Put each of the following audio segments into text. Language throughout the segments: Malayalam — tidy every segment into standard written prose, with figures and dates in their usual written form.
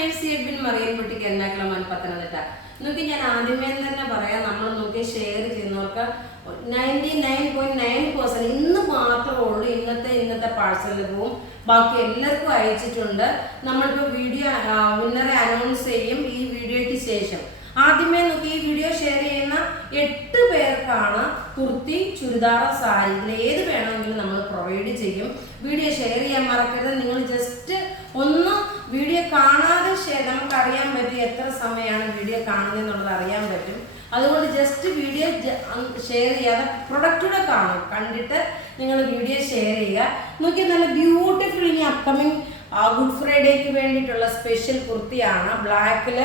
മേഴ്സി എഡ്വിൻ മറിയൻ ബുട്ടിക്ക് എറണാകുളം പത്തനംതിട്ട. നോക്കി ഞാൻ ആദ്യമേ തന്നെ പറയാം, നമ്മൾ നോക്കി ഷെയർ ചെയ്യുന്നവർക്ക് 99.9% ഇന്ന് മാത്രമേ ഉള്ളൂ ഇന്നത്തെ പാഴ്സലിൽ പോവും. ബാക്കി എല്ലാവർക്കും അയച്ചിട്ടുണ്ട്. നമ്മളിപ്പോൾ വീഡിയോ വിന്നറെ അനൗൺസ് ചെയ്യും ഈ വീഡിയോയ്ക്ക് ശേഷം. ആദ്യമേ നോക്കി ഈ വീഡിയോ ഷെയർ ചെയ്യുന്ന 8 പേർക്കാണ് കുർത്തി, ചുരിദാർ, സാരി ഇതിൽ ഏത് വേണമെങ്കിലും നമ്മൾ പ്രൊവൈഡ് ചെയ്യും. വീഡിയോ ഷെയർ ചെയ്യാൻ മറക്കരുത്. നിങ്ങൾ ജസ്റ്റ് ഒന്ന് വീഡിയോ കാണാതെ നമുക്ക് അറിയാൻ പറ്റും എത്ര സമയമാണ് വീഡിയോ കാണുന്നത് എന്നുള്ളത് അറിയാൻ പറ്റും. അതുകൊണ്ട് ജസ്റ്റ് വീഡിയോ ഷെയർ ചെയ്യാതെ പ്രൊഡക്റ്റൂടെ കണ്ടിട്ട് നിങ്ങൾ വീഡിയോ ഷെയർ ചെയ്യുക. നോക്കി നല്ല ബ്യൂട്ടിഫുൾ ഇനി അപ്കമിങ് ഗുഡ് ഫ്രൈഡേക്ക് വേണ്ടിയിട്ടുള്ള സ്പെഷ്യൽ കുർത്തിയാണ്. ബ്ലാക്കിൽ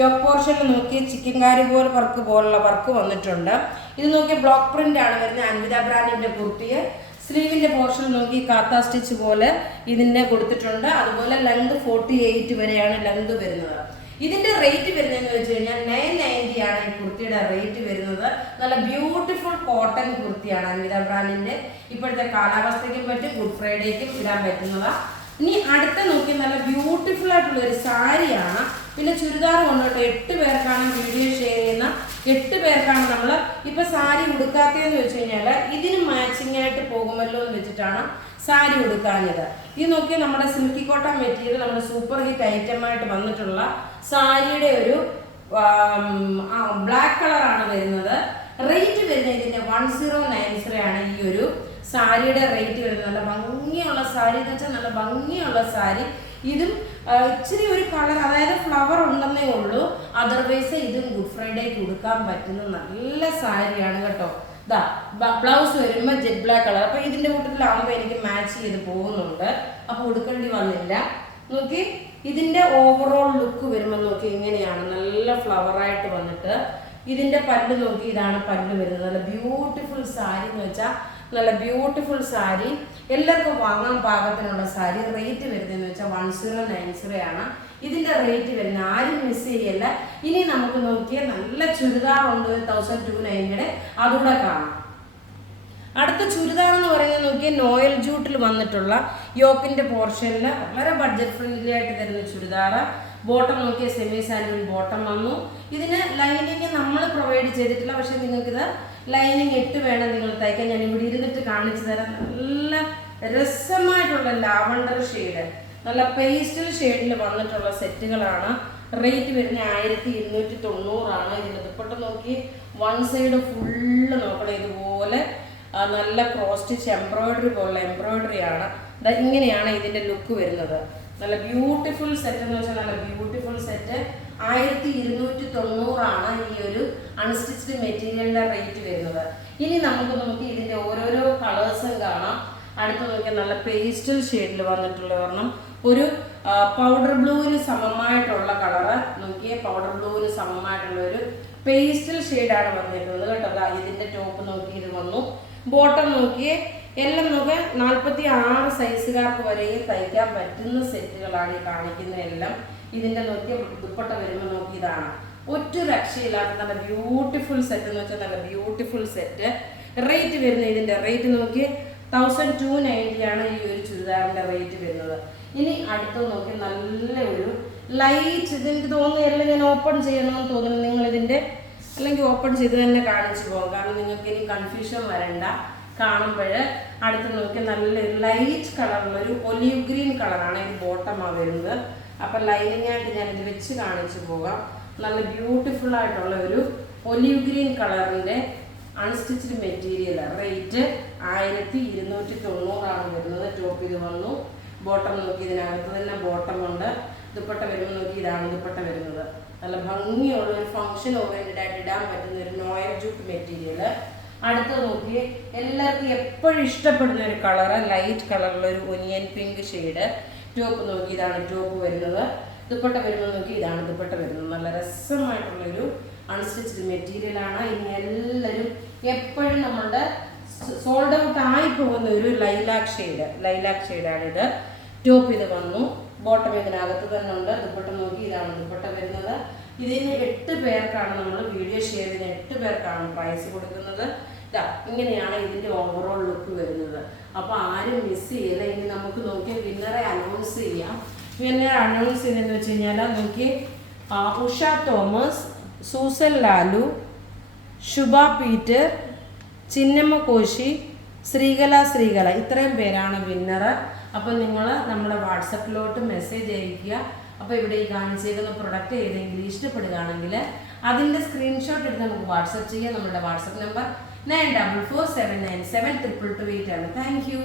യോക്ക് പോർഷനിൽ നോക്കി ചിക്കൻ കാരി പോലുള്ള വർക്ക് വന്നിട്ടുണ്ട്. ഇത് നോക്കി ബ്ലോക്ക് പ്രിന്റ് ആണ് വരുന്നത്. അൻവിത ബ്രാൻഡിന്റെ കുർത്തിയെ സ്ലീവിന്റെ പോർഷൻ നോക്കി കാത്ത സ്റ്റിച്ച് പോലെ ഇതിന്റെ കൊടുത്തിട്ടുണ്ട്. അതുപോലെ ലെങ്ത് 48 വരെയാണ് ലെങ്ത് വരുന്നത്. ഇതിന്റെ റേറ്റ് വരുന്നതെന്ന് വെച്ച് കഴിഞ്ഞാൽ 990 ആണ് ഈ കുർത്തിയുടെ റേറ്റ് വരുന്നത്. നല്ല ബ്യൂട്ടിഫുൾ കോട്ടൺ കുർത്തിയാണ് അൻവിത ബ്രാൻഡിന്റെ. ഇപ്പോഴത്തെ കാലാവസ്ഥയ്ക്കും പറ്റും, ഗുഡ് ഫ്രൈഡേക്കും ഇടാൻ പറ്റുന്നതാണ്. ഇനി അടുത്ത നോക്കി നല്ല ബ്യൂട്ടിഫുൾ ആയിട്ടുള്ള ഒരു സാരിയാണ്. പിന്നെ ചുരിദാർ കൊണ്ടോട്ടെ 8 പേർക്കാണ് വീഡിയോ ഷെയർ ചെയ്യുന്ന 8 പേർക്കാണ് നമ്മൾ ഇപ്പൊ സാരി ഉടുക്കാത്തതെന്ന് വെച്ച് കഴിഞ്ഞാൽ ഇതിന് മാച്ചിങ് ആയിട്ട് പോകുമല്ലോ എന്ന് വെച്ചിട്ടാണ് സാരി ഉടുക്കാഞ്ഞത്. ഇത് നോക്കി നമ്മുടെ സിൽക്കി കോട്ടൺ മെറ്റീരിയൽ നമ്മുടെ സൂപ്പർ ഹിറ്റ് ഐറ്റമായിട്ട് വന്നിട്ടുള്ള സാരിയുടെ ഒരു ബ്ലാക്ക് കളറാണ് വരുന്നത്. റേറ്റ് വരുന്നത് ഇതിന്റെ 1090 ആണ് ഈ ഒരു സാരിയുടെ റേറ്റ് വരുന്നത്. നല്ല ഭംഗിയുള്ള സാരി എന്ന് വെച്ചാൽ നല്ല ഭംഗിയുള്ള സാരി. ഇതും ഇച്ചിരി ഒരു കളർ, അതായത് ഫ്ലവർ ഉണ്ടെന്നേ ഉള്ളൂ. അതർവൈസ് ഇതും ഗുഡ് ഫ്രൈഡേക്ക് ഉടുക്കാൻ പറ്റുന്ന നല്ല സാരിയാണ് കേട്ടോ. ഇതാ ബ്ലൗസ് വരുമ്പോൾ ജെറ്റ് ബ്ലാക്ക് കളർ. അപ്പൊ ഇതിന്റെ കൂട്ടത്തിലാവുമ്പോൾ എനിക്ക് മാച്ച് ചെയ്ത് പോകുന്നുണ്ട്. അപ്പൊ ഉടുക്കേണ്ടി വന്നില്ല. നോക്കി ഇതിന്റെ ഓവറോൾ ലുക്ക് വരുമ്പോൾ നോക്കി ഇങ്ങനെയാണ് നല്ല ഫ്ലവറായിട്ട് വന്നിട്ട്. ഇതിന്റെ പല്ല് നോക്കി ഇതാണ് പല്ല് വരുന്നത്. നല്ല ബ്യൂട്ടിഫുൾ സാരി എന്ന് വെച്ചാൽ നല്ല ബ്യൂട്ടിഫുൾ സാരി, എല്ലാവർക്കും വാങ്ങാൻ പാകത്തിനുള്ള സാരി. റേറ്റ് വരുന്നതെന്ന് വെച്ചാൽ 1090 ആണ് ഇതിന്റെ റേറ്റ് വരുന്നത്. ആരും മിസ് ചെയ്യല്ല. ഇനി നമുക്ക് നോക്കിയാൽ നല്ല ചുരിദാർ ഉണ്ട് 1290 അതുകൂടെ കാണാം. അടുത്ത ചുരിദാർ എന്ന് പറയുന്നത് നോക്കിയാൽ നോയൽ ജൂട്ടിൽ വന്നിട്ടുള്ള യോക്കിന്റെ പോർഷനിൽ വളരെ ബഡ്ജറ്റ് ഫ്രണ്ട്ലി ആയിട്ട് തരുന്ന ചുരിദാർ. ബോട്ടം നോക്കിയ സെമി സാൻഡൽ ബോട്ടം വന്നു. ഇതിന് ലൈനിങ് നമ്മൾ പ്രൊവൈഡ് ചെയ്തിട്ടില്ല, പക്ഷെ നിങ്ങൾക്കിത് ലൈനിങ് 8 വേണം നിങ്ങൾ തയ്ക്കാൻ. ഞാൻ ഇവിടെ ഇരുന്നിട്ട് കാണിച്ചു തരാം. നല്ല രസമായിട്ടുള്ള ലാവണ്ടർ ഷെയ്ഡ്, നല്ല പേസ്റ്റൽ ഷെയ്ഡിൽ വന്നിട്ടുള്ള സെറ്റുകളാണ്. റേറ്റ് വരുന്നത് 1290 ആണ്. ഇതിൻ്റെ ദുപ്പട്ട നോക്കി വൺ സൈഡ് ഫുള്ള് നോക്കണം, ഇതുപോലെ നല്ല ക്രോസ് സ്റ്റിച്ച് എംബ്രോയിഡറി പോലുള്ള എംബ്രോയിഡറി ആണ്. ഇങ്ങനെയാണ് ഇതിൻ്റെ ലുക്ക് വരുന്നത്. നല്ല ബ്യൂട്ടിഫുൾ സെറ്റ് എന്ന് വെച്ചാൽ നല്ല ബ്യൂട്ടിഫുൾ സെറ്റ്. 1290 ആണ് ഈ ഒരു അൺസ്റ്റിച്ച്ഡ് മെറ്റീരിയലിന്റെ റേറ്റ് വരുന്നത്. ഇനി നമുക്ക് നോക്കി ഇതിന്റെ ഓരോരോ കളേഴ്സും കാണാം. അടുത്ത് നോക്കിയാൽ നല്ല പേസ്റ്റൽ ഷെയ്ഡിൽ വന്നിട്ടുള്ള ഒരെണ്ണം, ഒരു പൗഡർ ബ്ലൂവിന് സമമായിട്ടുള്ള കളറ് നോക്കിയേ. പൗഡർ ബ്ലൂവിന് സമമായിട്ടുള്ള ഒരു പേസ്റ്റൽ ഷെയ്ഡാണ് വന്നിട്ടുള്ളത് കേട്ടോ. ഇതിന്റെ ടോപ്പ് നോക്കി ഇത് വന്നു. ബോട്ടം നോക്കിയേ. എല്ലാം നോക്കിയാൽ 46 സൈസുകാർക്ക് വരെ തയ്ക്കാൻ പറ്റുന്ന സെറ്റുകളാണ് ഈ കാണിക്കുന്നതെല്ലാം. ഇതിന്റെ നോക്കിയ ദുപ്പട്ട വരുമ്പോൾ നോക്കി ഇതാണ് ഒറ്റ രക്ഷയില്ലാത്ത നല്ല ബ്യൂട്ടിഫുൾ സെറ്റ് എന്ന് വെച്ചാൽ നല്ല ബ്യൂട്ടിഫുൾ സെറ്റ്. റേറ്റ് വരുന്നത് ഇതിന്റെ റേറ്റ് നോക്കി 1290 ആണ് ഈ ഒരു ചുരിദാറിന്റെ റേറ്റ് വരുന്നത്. ഇനി അടുത്ത് നോക്കി നല്ല ഒരു ലൈറ്റ്, ഇതെനിക്ക് തോന്നുന്നില്ല ഞാൻ ഓപ്പൺ ചെയ്യണമെന്ന് തോന്നുന്നു. നിങ്ങൾ ഇതിന്റെ അല്ലെങ്കിൽ ഓപ്പൺ ചെയ്ത് തന്നെ കാണിച്ചു പോകും, കാരണം നിങ്ങൾക്ക് ഇനി കൺഫ്യൂഷൻ വരണ്ട. കാണുമ്പോൾ അടുത്ത് നോക്കി നല്ലൊരു ലൈറ്റ് കളറുള്ള ഒരു ഒലീവ് ഗ്രീൻ കളറാണ് ഇത് ബോട്ടമാണ് വരുന്നത്. അപ്പം ലൈനിങ് ആയിട്ട് ഞാൻ ഇത് വെച്ച് കാണിച്ചു പോകാം. നല്ല ബ്യൂട്ടിഫുൾ ആയിട്ടുള്ള ഒരു ഒലീവ് ഗ്രീൻ കളറിൻ്റെ അൺസ്റ്റിച്ച്ഡ് മെറ്റീരിയൽ. റേറ്റ് 1290 ആണ് വരുന്നത്. ടോപ്പ് ഇത് വന്നു. ബോട്ടം നോക്കി ഇതിനകത്ത് തന്നെ ബോട്ടം ഉണ്ട്. ദുപ്പട്ട വരുമ്പോൾ നോക്കി ഇതാണ് ദുപ്പട്ട വരുന്നത്. നല്ല ഭംഗിയുള്ള ഒരു ഫംഗ്ഷൻ ഓറിയന്റഡ് ആയിട്ട് ഇടാൻ പറ്റുന്ന ഒരു നോയൽ ജൂട്ട് മെറ്റീരിയൽ. അടുത്ത് നോക്കി എല്ലാവർക്കും എപ്പോഴും ഇഷ്ടപ്പെടുന്ന ഒരു കളറ്, ലൈറ്റ് കളറുള്ള ഒരു ഒനിയൻ പിങ്ക് ഷെയ്ഡ്. ടോപ്പ് നോക്കി ഇതാണ് ടോപ്പ് വരുന്നത്. ദുപ്പട്ട വരുമ്പോൾ നോക്കി ഇതാണ് ദുപ്പട്ട വരുന്നത്. നല്ല രസമായിട്ടുള്ളൊരു അൺസ്റ്റിച്ച്ഡ് മെറ്റീരിയലാണ്. ഇനി എല്ലാവരും എപ്പോഴും നമ്മളുടെ സോൾഡ് ഔട്ട് ആയി പോകുന്ന ഒരു ലൈലാക്ക് ഷെയ്ഡാണിത്. ടോപ്പ് ഇത് വന്നു. ബോട്ടം ഇതിനകത്ത് തന്നെ ഉണ്ട്. ദുപ്പട്ട നോക്കി ഇതാണ് ദുപ്പട്ട വരുന്നത്. ഇതിന് 8 പേർക്കാണ് നമ്മൾ വീഡിയോ ഷെയർ ചെയ്യുന്ന 8 പേർക്കാണ് പ്രൈസ് കൊടുക്കുന്നത്. ഇങ്ങനെയാണ് ഇതിന്റെ ഓവറോൾ ലുക്ക് വരുന്നത്. അപ്പോൾ ആരും മിസ് ചെയ്യില്ല. ഇനി നമുക്ക് നോക്കിയാൽ വിന്നറെ അനൗൺസ് ചെയ്യാം. വിന്നർ അനൗൺസ് ചെയ്തതെന്ന് വെച്ച് കഴിഞ്ഞാൽ നോക്കി, ഉഷ തോമസ്, സൂസൻ ലാലു, ശുഭ പീറ്റർ, ചിന്നമ്മ കോശി, ശ്രീകല ഇത്രയും പേരാണ് വിന്നർ. അപ്പോൾ നിങ്ങൾ നമ്മുടെ വാട്സപ്പിലോട്ട് മെസ്സേജ് അയക്കുക. അപ്പോൾ ഇവിടെ ഈ കാണിച്ചേക്കുന്ന പ്രൊഡക്റ്റ് ഏതെങ്കിലും ഇഷ്ടപ്പെടുകയാണെങ്കിൽ അതിൻ്റെ സ്ക്രീൻഷോട്ട് എടുത്ത് നമുക്ക് വാട്സപ്പ് ചെയ്യാം. നമ്മുടെ വാട്സപ്പ് നമ്പർ 9447972228 ആണ്. Thank you.